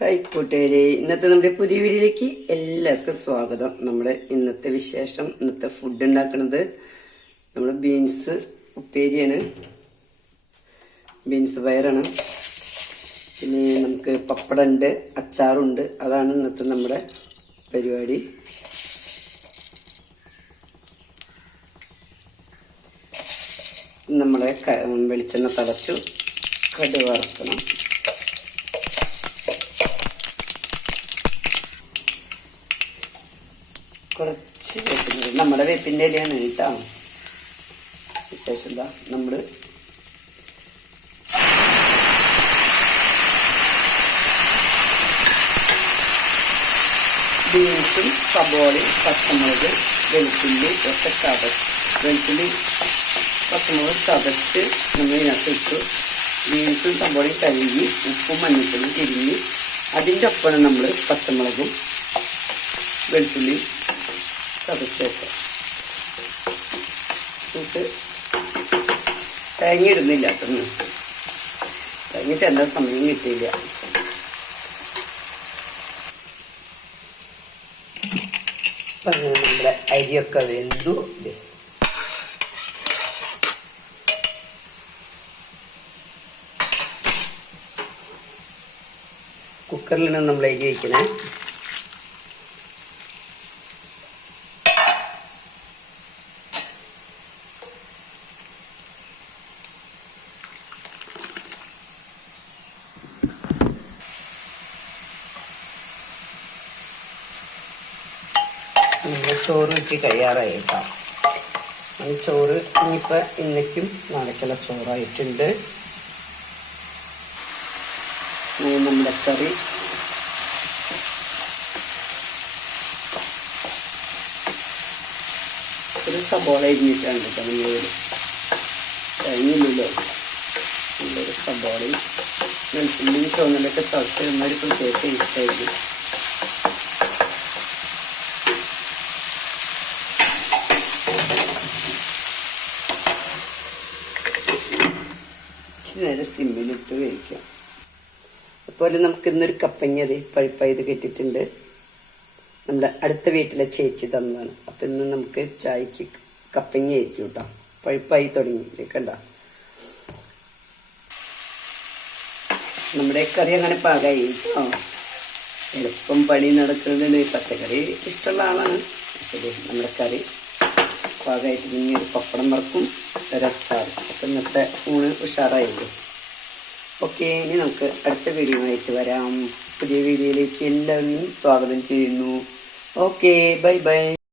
Hi കൂട്ടുകാരെ ഇന്നത്തെ നമ്മുടെ പുതിയ വീഡിയോയിലേക്ക് എല്ലാവർക്കും സ്വാഗതം. നമ്മുടെ ഇന്നത്തെ വിശേഷം ഇന്നത്തെ ഫുഡ് ഉണ്ടാക്കുന്നത് നമ്മൾ ബീൻസ് ഉപ്പേരിയാണ്. ബീൻസ് വയറാണ് പിന്നെ നമുക്ക് പപ്പടമുണ്ട് അച്ചാറുണ്ട്. അതാണ് ഇന്നത്തെ നമ്മുടെ പരിപാടി. നമ്മളെ വെളിച്ചെണ്ണ തളച്ചു കടുക് കുറച്ച് വേപ്പിന്റെ നമ്മുടെ വേപ്പിന്റെ ഇലയാണ് കേട്ടോ. വിശേഷം എന്താ? നമ്മൾ ബീൻസും സബോളയും പച്ചമുളക് വെളുത്തുള്ളി ഒക്കെ ചതച്ച് വെളുത്തുള്ളി പച്ചമുളക് ചതച്ച് നമ്മൾ ഇതിനകത്ത് ഇട്ടു. ബീൻസും സബോളയും കഴുകി ഉപ്പും മഞ്ഞൾപ്പൊടിയും തിരിഞ്ഞ് അതിന്റെ ഒപ്പമാണ് നമ്മൾ പച്ചമുളകും ചതച്ചേക്കാം. എന്നിട്ട് തേങ്ങ ഇടുന്നില്ല തേങ്ങ ചെന്ന സമയം കിട്ടിയില്ല. നമ്മുടെ അരിയൊക്കെ വെന്തു. കുക്കറിലാണ് നമ്മൾ അരി വയ്ക്കണേ നമ്മൾ ചോറ് വെച്ച് കഴിയാറായി കേട്ടോ ഈ ചോറ് ഇനിയിപ്പോൾ ഇന്നേക്കും നാളേക്കുള്ള ചോറായിട്ടുണ്ട്. നമ്മുടെ കറി. ഒരു സബോള ഇരിഞ്ഞിട്ടാണ് കേട്ടോ നമ്മൾ കഴിഞ്ഞില്ലല്ലോ നല്ലൊരു സബോളയും വെളുത്തുള്ളിയും ചുവന്നലൊക്കെ ചതച്ച് ഒരു പ്രത്യേക ടേസ്റ്റ് ഇച്ചിരി നേരം സിമ്മിലിട്ട് വേവിക്കാം അതുപോലെ നമുക്ക് ഇന്നൊരു കപ്പങ്ങത് പഴുപ്പായത് കെട്ടിട്ടുണ്ട്. നമ്മുടെ അടുത്ത വീട്ടിലെ ചേച്ചി തന്നതാണ്. അപ്പം ഇന്ന് നമുക്ക് ചായക്ക് കപ്പങ്ങ ആയിരിക്കും കേട്ടോ. പഴുപ്പായി തുടങ്ങി. കണ്ട നമ്മുടെ കറി അങ്ങനെ പാകമായി കേട്ടോ. എളുപ്പം പണി നടക്കുന്നുണ്ട് പച്ചക്കറി ഇഷ്ടമുള്ള ആളാണ്. ശരി നമ്മുടെ കറി പാകമായിട്ട് ഇനി ഒരു പപ്പടം വറക്കും ഒരച്ചാറും ഇന്നത്തെ ഊണ് ഉഷാറായില്ലേ ഓക്കെ ഇനി നമുക്ക് അടുത്ത വീഡിയോ ആയിട്ട് വരാം. പുതിയ വീഡിയോയിലേക്ക് എല്ലാവരും സ്വാഗതം ചെയ്യുന്നു. Okay bye bye